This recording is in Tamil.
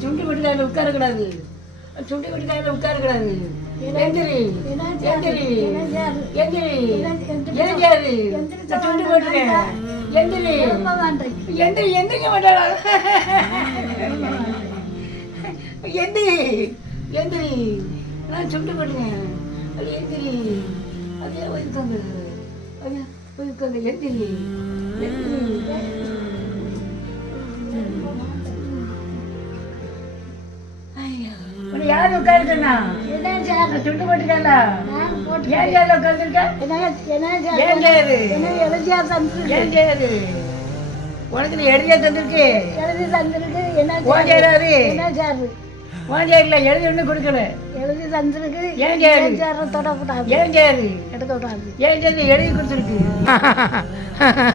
சுண்டி வீட்டுக்காரில் உட்காரக்கூடாது சுண்டி வீட்டுக்காரில் உட்காரக்கூடாது எந்திரி எந்திரி எந்திரி எந்திரி சுண்டி போட்டுருக்கேன் எந்திரி எந்திரி எந்திரிக்க மாட்டாளா எந்திரி எந்திரி நான் சுண்டு போட்டுருக்கேன் அது எந்திரி அதே ஒதுக்காங்க அதே ஒதுக்காங்க எந்திரி யாரு உட்காருக்கண்ணா சுட்டு போட்டுக்கல. ஏன் ஜெயில? உட்காந்துருக்க ஏன் ஜெயரு ஏன் ஜெயரு உனக்கு நீ எழுதிய தந்திருக்கு? ஓன் ஜெயராரு ஓன் ஜெயரில் எழுதி ஒன்றும் கொடுக்கல எழுதி தந்திருக்கு. ஏன் ஜெயரு தொடக்கூடாது ஏன் ஜெயரு எடுக்க ஏன் ஜெயரு எழுதி கொடுத்துருக்கு.